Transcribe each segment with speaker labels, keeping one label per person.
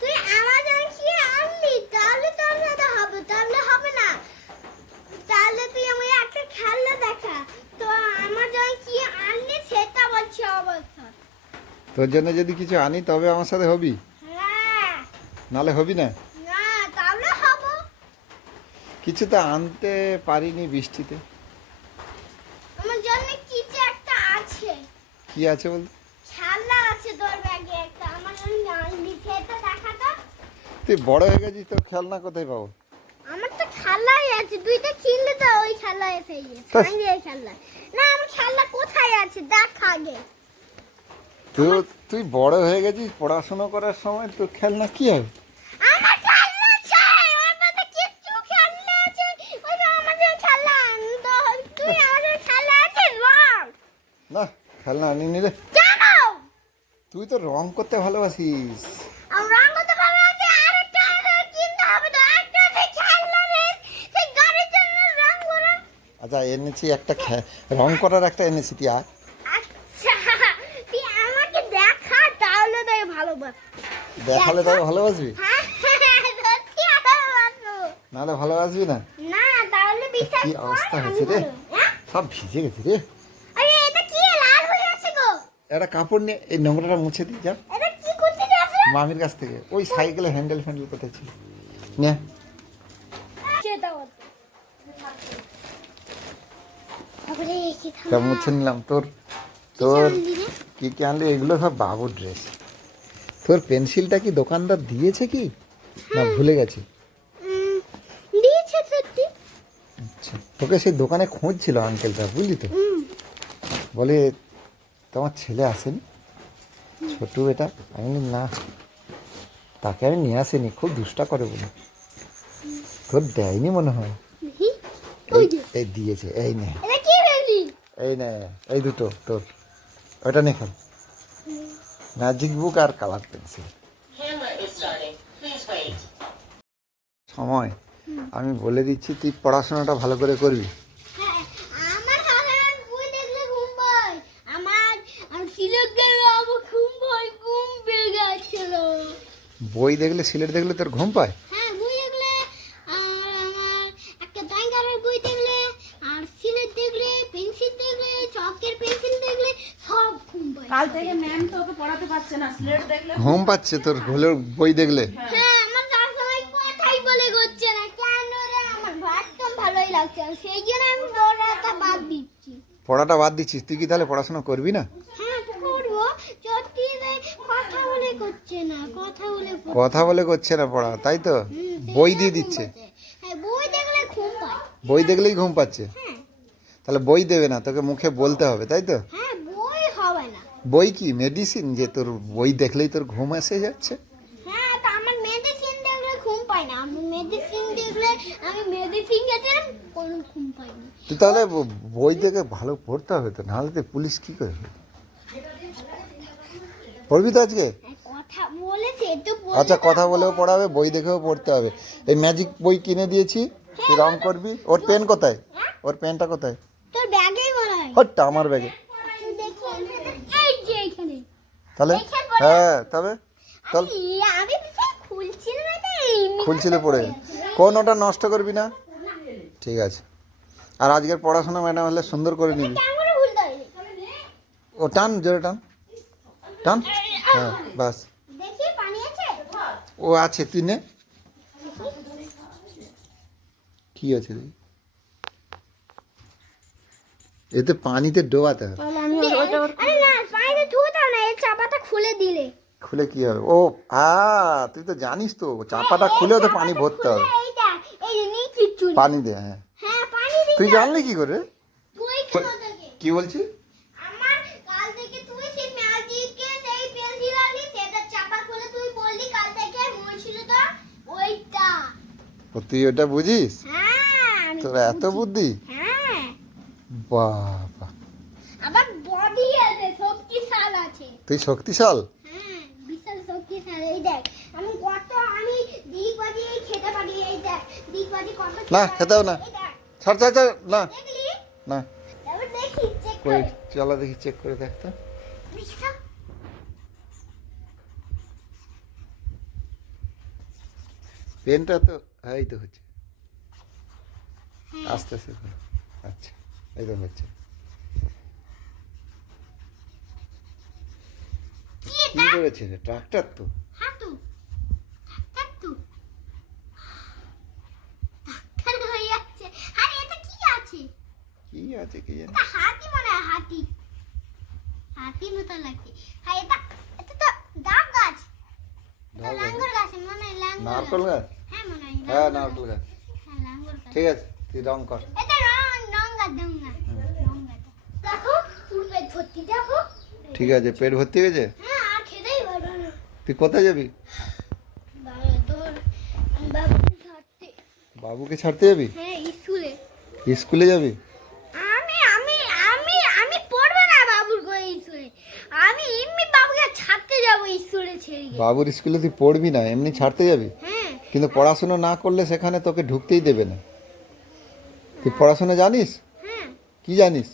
Speaker 1: তুই আমাজন কি আনলি তাহলে তোর সাথে হবে তাহলে হবে না। তাহলে তুই আমাকে একটা খেলনা দেখা। তো আমাজন কি আনলি সেটা বলছি অবশ্য
Speaker 2: তোর জন্য যদি কিছু আনি তবে আমার সাথে হবি?
Speaker 1: হ্যাঁ।
Speaker 2: নালে হবি না?
Speaker 1: না তাহলে হব।
Speaker 2: কিছু তো আনতে পারিনি বৃষ্টিতে।
Speaker 1: আমার জন্য কিছু একটা আছে।
Speaker 2: কি আছে বলতে?
Speaker 1: খেলনা আছে তোর ব্যাগে একটা আমার জন্য আনলি সেটা দেখা তো
Speaker 2: তুই বড় হয়ে গেছিস তোর খেলনা কোথায় পাবো?
Speaker 1: আমার তো খেলাই আছে দুইটা কিনলে তো ওই খেলা এসে গেছে সঙ্গে খেলা না আমার খেলা কোথায় আছে দেখ আগে।
Speaker 2: তুই তুই বড় হয়ে গেছিস পড়াশোনা করার সময় তোর খেলনা কি হবে? না খেলনা আনিনি রে। তুই তো রং করতে ভালোবাসিস
Speaker 1: আমি রং করতে পারব না যে আরেকটা কিনতে হবে তো একটা সেই খেলনা রে সেই গাড়ির জন্য রং করা
Speaker 2: আচ্ছা এনেছি একটা রং করার একটা এনেছি তুই আর
Speaker 1: আচ্ছা তুই তাই
Speaker 2: দেখালে তবে ভালোবাসবি?
Speaker 1: হ্যাঁ ভালোবাসবো
Speaker 2: নাহলে ভালোবাসবি না? কি অবস্থা হয়েছে রে?
Speaker 1: হ্যাঁ?
Speaker 2: সব ভিজে গেছে রে।
Speaker 1: হয়ে
Speaker 2: একটা কাপড় নিয়ে এই নোংরাটা মুছে দিই যা। মামির কাছ থেকে। ওই সাইকেলে হ্যান্ডেল ফ্যান্ডেল কোথায় ছিল নে। তা মুছে নিলাম তোর তোর কি কি আনলি? এগুলো সব বাবুর ড্রেস তোর পেন্সিলটা কি দোকানদার দিয়েছে কি? না ভুলে গেছে।
Speaker 1: দিয়েছে সত্যি।
Speaker 2: আচ্ছা তোকে সেই দোকানে খোঁজ ছিল আঙ্কেলটা বুঝলি তো? বলে তোমার ছেলে আসেনি? ছোটু এটা আমি না তাকে আমি নিয়ে আসিনি খুব দুষ্টা করে বলে। তোর দেয়নি মনে হয়? এই- দিয়েছে এই নে।
Speaker 1: এটা কি ফেলি
Speaker 2: এই নে এই দুটো তোর। ওটা নে খেল ম্যাজিক বুক আর কালার পেন্সিল. সময়। আমি বলে দিচ্ছি তুই পড়াশোনাটা ভালো করে করবি।
Speaker 1: হ্যাঁ বই দেখলে সিলেট
Speaker 2: বই দেখলে সিলেট দেখলে তোর ঘুম পায়
Speaker 1: হ্যাঁ বই দেখলে আর আমার একটা ব্যাংকারের বই দেখলে আর সিলেট দেখলে পেন্সিল দেখলে চকের পেন্সিল দেখলে সব ঘুম পায়
Speaker 3: কাল থেকে ম্যাম তো পারছে না স্লেট দেখলে
Speaker 2: ঘুম পাচ্ছে তোর ভুলের বই দেখলে?
Speaker 1: হ্যাঁ। আমার সবসময় কথাই বলে করছে না কেন রে? আমার একদম ভালোই লাগছে না। সেই জন্য আমি পড়াটা বাদ দিচ্ছি।
Speaker 2: পড়াটা বাদ দিচ্ছিস তুই কি তাহলে পড়াশোনা করবি না?
Speaker 1: হ্যাঁ কথা বলে করছে না কথা বলে করছে।
Speaker 2: কথা বলে করছে না পড়া তাই তো? বই দিয়ে দিচ্ছে।
Speaker 1: হ্যাঁ বই
Speaker 2: দেখলেই ঘুম পাচ্ছে?
Speaker 1: হ্যাঁ।
Speaker 2: তাহলে বই দেবে না তোকে মুখে বলতে হবে তাই তো?
Speaker 1: হ্যাঁ বই
Speaker 2: কি? মেডিসিন যে তোর বই দেখলেই তোর ঘুম এসে যাচ্ছে?
Speaker 1: হ্যাঁ তা আমার মেডিসিন দেখলে ঘুম পায় না। আমি মেডিসিন দেখলে আমি মেডিসিন গেছিলাম কোনো ঘুম পাইনি।
Speaker 2: তুই তাহলে বই দেখে ভালো পড়তে হবে তো নাহলে তো পুলিশ কি করবে পড়বি তো আজকে?
Speaker 1: হ্যাঁ,
Speaker 2: আচ্ছা কথা বলেও পড়াবে বই দেখেও পড়তে হবে। এই ম্যাজিক বই কিনে দিয়েছি তুই রং করবি। ওর পেন কোথায়? ওর পেনটা কোথায়?
Speaker 1: তোর ব্যাগেই মনে হয়।
Speaker 2: আমার ব্যাগে
Speaker 1: তুই দেখি এই যে এখানে
Speaker 2: তাহলে। হ্যাঁ তবে? তাহলে
Speaker 1: খুলছিল
Speaker 2: পড়ে। কোন ওটা নষ্ট করবি না? ঠিক আছে। আর আজকের পড়াশোনা ম্যাডাম হলে সুন্দর করে নিবি। ও টান জোরে টান। টান? হ্যাঁ বাস।
Speaker 1: দেখি পানি আছে?
Speaker 2: ও আছে তুই নে। কি আছে? এতে পানিতে ডোবাতে হবে
Speaker 1: আরে না পানিতে ধুয়ে দাও না এই চাপাটা খুলে দিলে।
Speaker 2: খুলে কি হবে? ও আ তুই তো জানিস তো চাপাটা খুলেও তো পানি ভরতে হবে। পানি দে হ্যাঁ।
Speaker 1: হ্যাঁ পানি দি
Speaker 2: তুই জানলি কি করে? কি বলছিস?
Speaker 1: আমার তুই
Speaker 2: ওটা বুঝিস? সেই এত বুদ্ধি?
Speaker 1: সেটা বাজি শক্তিশাল?
Speaker 2: না,
Speaker 1: খেতে
Speaker 2: খেতে না। ছাড় ছাড় ছাড় না। না।
Speaker 1: করে।
Speaker 2: চলা দেখি চেক করে দেখ তো। পেনটা তো হ্যাঁ এই তো হচ্ছে। আস্তে আস্তে আচ্ছা এই তো হচ্ছে।
Speaker 1: কি
Speaker 2: করেছে ট্রাক্টর তো।
Speaker 1: হয়ে কি আছে?
Speaker 2: কি আছে জানি?
Speaker 1: হাতি মনে হয় হাতি। হাতির মতো লাগছে। হ্যাঁ এটা এটা তো ডাব গাছ। এটা
Speaker 2: গাছ।
Speaker 1: লাঙ্গর গাছ মনে হয় লাঙ্গর
Speaker 2: নারকল গাছ?
Speaker 1: হ্যাঁ মনে হয়
Speaker 2: হ্যাঁ নারকল গাছ।
Speaker 1: হ্যাঁ লাঙ্গর গাছ।
Speaker 2: ঠিক আছে তুই রং কর।
Speaker 1: এটা রং ডঙ্গা ডঙ্গা ডঙ্গা দেখো পূর্বে ধরতি দেখো।
Speaker 2: ঠিক আছে পেট ভর্তি হয়ে। গেছে
Speaker 1: হ্যাঁ আর খেতেই পারব না
Speaker 2: তুই কোথায় যাবি?
Speaker 1: বাবা বাবুকে
Speaker 2: ছাড়তে যাবি?
Speaker 1: হ্যাঁ স্কুলে।
Speaker 2: স্কুলে যাবি?
Speaker 1: আমি আমি আমি আমি পড়ব না বাবুর করে স্কুলে। আমি এমনি বাবুকে ছাড়তে যাব স্কুলে ছেড়ে
Speaker 2: বাবুর স্কুলে তুই পড়বি না এমনি ছাড়তে যাবি?
Speaker 1: হ্যাঁ।
Speaker 2: কিন্তু পড়াশোনা না করলে সেখানে তোকে ঢুকতেই দেবে না। তুই পড়াশোনা জানিস?
Speaker 1: হ্যাঁ।
Speaker 2: কি জানিস?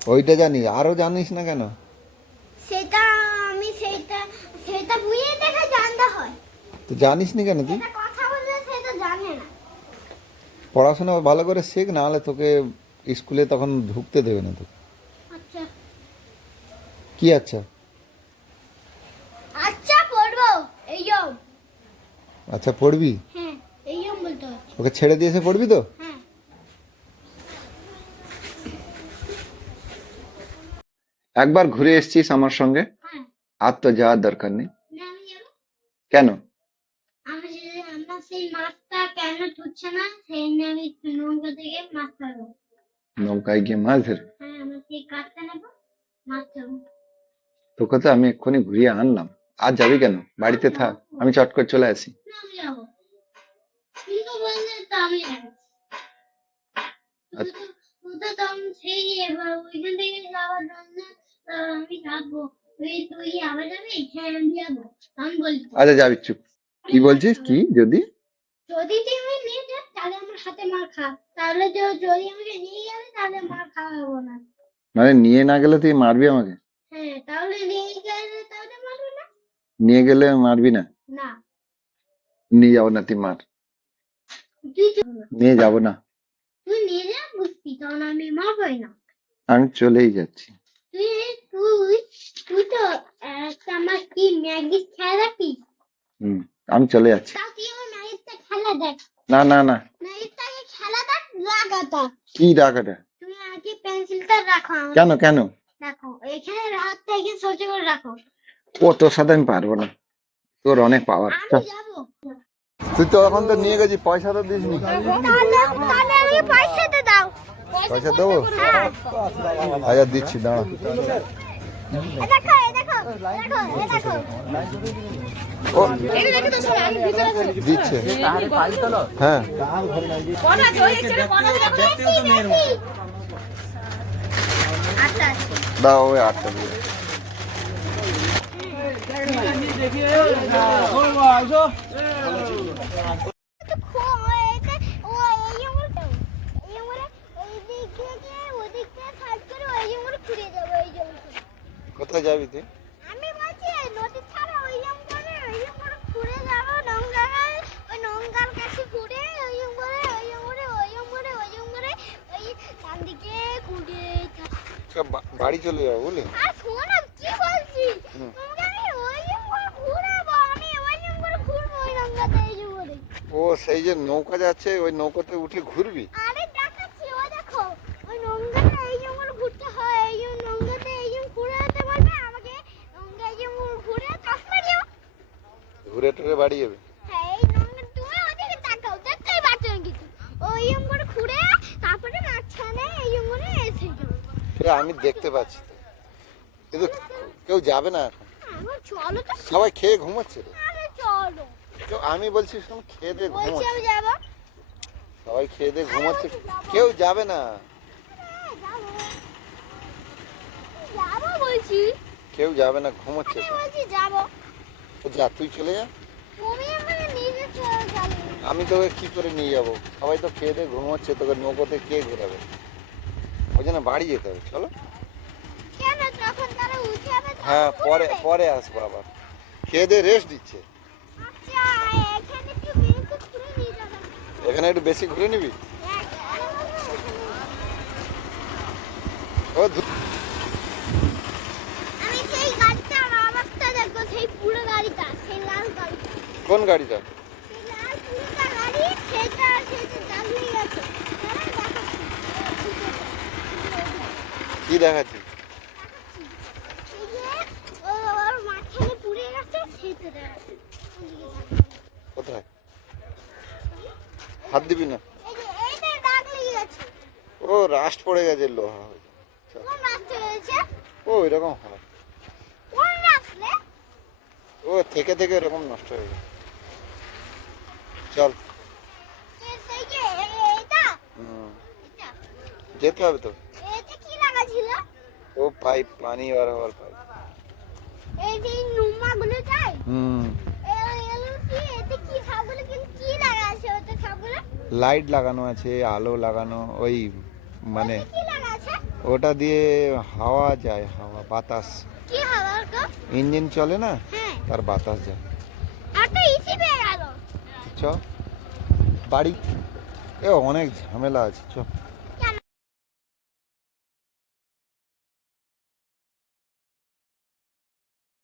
Speaker 2: ওইটা জানি আরও জানিস না কেন?
Speaker 1: সেটা আমি সেটা সেটা বুঝিয়ে দেখে জানতে হয়।
Speaker 2: তো জানিস নি কেন তুই?
Speaker 1: কথা বললে সেটা জানে না।
Speaker 2: পড়াশোনা ভালো করে শেখ না হলে তোকে স্কুলে তখন ঢুকতে দেবে না তোকে
Speaker 1: আচ্ছা।
Speaker 2: কি আচ্ছা?
Speaker 1: আচ্ছা পড়ব। এইও
Speaker 2: আচ্ছা পড়বি?
Speaker 1: হ্যাঁ বলতে
Speaker 2: ওকে ছেড়ে দিয়েছে পড়বি তো? একবার ঘুরে এসছিস আমার সঙ্গে?
Speaker 1: হ্যাঁ।
Speaker 2: আর তো যাওয়ার দরকার নেই। কেন? নৌকায় গিয়ে মাছ ধর
Speaker 1: হ্যাঁ
Speaker 2: তোকে তো আমি এক্ষুনি ঘুরিয়ে আনলাম। আর যাবি কেন? বাড়িতে থাক। আমি চট করে চলে আসি।
Speaker 1: আমি আমি থাকব। তুই তুই আবার যাবি? হ্যাঁ আমি যাব। আমি বলছি।
Speaker 2: আচ্ছা যাবি চুপ। কি বলছিস? কি? যদি?
Speaker 1: যদি তুই নিয়ে যাস তাহলে আমার হাতে মার খা। তাহলে যদি আমাকে নিয়ে যাবে তাহলে মার খাওয়াবো না।
Speaker 2: মানে নিয়ে না গেলে তুই মারবি আমাকে?
Speaker 1: হ্যাঁ তাহলে নিয়ে গেলে তাহলে মারবে না।
Speaker 2: নিয়ে গেলে মারবি না?
Speaker 1: না।
Speaker 2: নিয়ে যাব না তুই মার। নিয়ে যাব না।
Speaker 1: তুই নিয়ে যা বুঝবি তখন আমি মারবই না।
Speaker 2: আমি চলেই যাচ্ছি।
Speaker 1: তুই তুই তুই তো একটা আমার কি ম্যাগি খেলা রাখিস
Speaker 2: হুম আমি চলে যাচ্ছি।
Speaker 1: খেলা দেখ
Speaker 2: না না না।
Speaker 1: খেলা দেখ
Speaker 2: কি ডাকাটা
Speaker 1: তুমি আগে পেন্সিলটা রাখো
Speaker 2: কেন কেন?
Speaker 1: রাখো এখানে হাতটা এখানে সোজা করে রাখো
Speaker 2: ও তোর সাথে আমি পারব না। তোর অনেক পাওয়ার তুই তো এখন তো নিয়ে গেছিস পয়সা তো দিসনি।
Speaker 1: তাহলে আমাকে পয়সাটা দাও।
Speaker 2: পয়সা দেবো
Speaker 1: হ্যাঁ
Speaker 2: আচ্ছা দিচ্ছি দাঁড়া দিচ্ছে হ্যাঁ
Speaker 3: কোন আছে ওই ছেলে কোন আছে
Speaker 1: আচ্ছা আচ্ছা
Speaker 2: দাও ওই আটটা দিয়ে
Speaker 1: তো খো এতে ও এই উমরটা এই উমরে এই দিক থেকে ওদিক থেকে সাইড করে ওই উমরে ঘুরে যাব এই জঙ্গল
Speaker 2: কোথায় যাবি তুই
Speaker 1: আমি বলছি নদীর ধারে ওই করে ওই করে ঘুরে যাব ওই নঙ্গার কাছে ঘুরে ওই করে ওই করে ওই করে ওই করে ওই ডান দিকে ঘুরে
Speaker 2: বাড়ি চলে যাব বুঝলি
Speaker 1: আর শোনো কি বলছি?
Speaker 2: ও সেই যে নৌকা যাচ্ছে ওই নৌকাতে উঠে ঘুরবি?
Speaker 1: আরে দেখাচ্ছি ও দেখো ওই নঙ্গাতে এই করে ঘুরতে হয় এই নঙ্গাতে এই ঘুরে যেতে পারবে আমাকে নঙ্গা এই ঘুরে চশমা দিও
Speaker 2: ঘুরে টুরে বাড়ি যাবে
Speaker 1: হ্যাঁ এই নোংরা তুমি ওদিকে তাকাও দেখতেই পাচ্ছ না কিছু ওই রকম করে ঘুরে তারপরে মাঝখানে এই রকম করে এসে যাব।
Speaker 2: সে আমি দেখতে পাচ্ছি। কিন্তু কেউ যাবে না এখন। সবাই খেয়ে ঘুমাচ্ছে? আমি বলছি শোন খেয়ে দিয়ে ঘুমাচ্ছে। সবাই খেয়ে দিয়ে ঘুমাচ্ছে। কেউ যাবে না।
Speaker 1: হ্যাঁ,
Speaker 2: কেউ যাবে না ঘুমাচ্ছে যা তুই চলে যা। আমি তোকে কি করে নিয়ে যাব? সবাই তো খেয়ে দিয়ে ঘুমাচ্ছে তোকে নৌকোতে কে ঘুরাবে? ওই জন্য বাড়ি যেতে হবে চলো। হ্যাঁ পরে পরে আসব আবার। খেয়ে দিয়ে রেস্ট দিচ্ছে।
Speaker 1: আচ্ছা এখানে একটু
Speaker 2: বেশি ঘুরে নিবি ও ধু-
Speaker 1: আমি সেই গাড়িটার অবস্থা দেখো সেই পুরো গাড়িটা সেই লাল গাড়িটা
Speaker 2: কোন গাড়িটা
Speaker 1: সেই লাল পুরোটা গাড়ি সেটা সেটা চালিয়ে গেছে দাঁড়া দেখাচ্ছি
Speaker 2: কি দেখাচ্ছি
Speaker 1: এই যে ও- ওর মাঝখানে পুড়ে গেছে সেটা দেখাচ্ছি ওদিকে দেখাচ্ছি।
Speaker 2: কোথায়? হাত দিবি না?
Speaker 1: গেছে
Speaker 2: ও রাস্ট পড়ে গেছে লোহা ও এরকম হয়। ও থেকে থেকে এরকম নষ্ট হয়ে যায় চল। যেতে হবে তো। ও পাইপ পানি বার হওয়ার পাইপ
Speaker 1: এই যে নুমা গুলো চাই
Speaker 2: হুম। লাইট লাগানো আছে আলো লাগানো ওই মানে ওটা দিয়ে হাওয়া যায় হাওয়া বাতাস। ইঞ্জিন চলে না?
Speaker 1: হ্যাঁ।
Speaker 2: তার বাতাস যায়
Speaker 1: আর তো ইসি পেয়ে গেল
Speaker 2: চ। বাড়ি এ অনেক ঝামেলা আছে চ।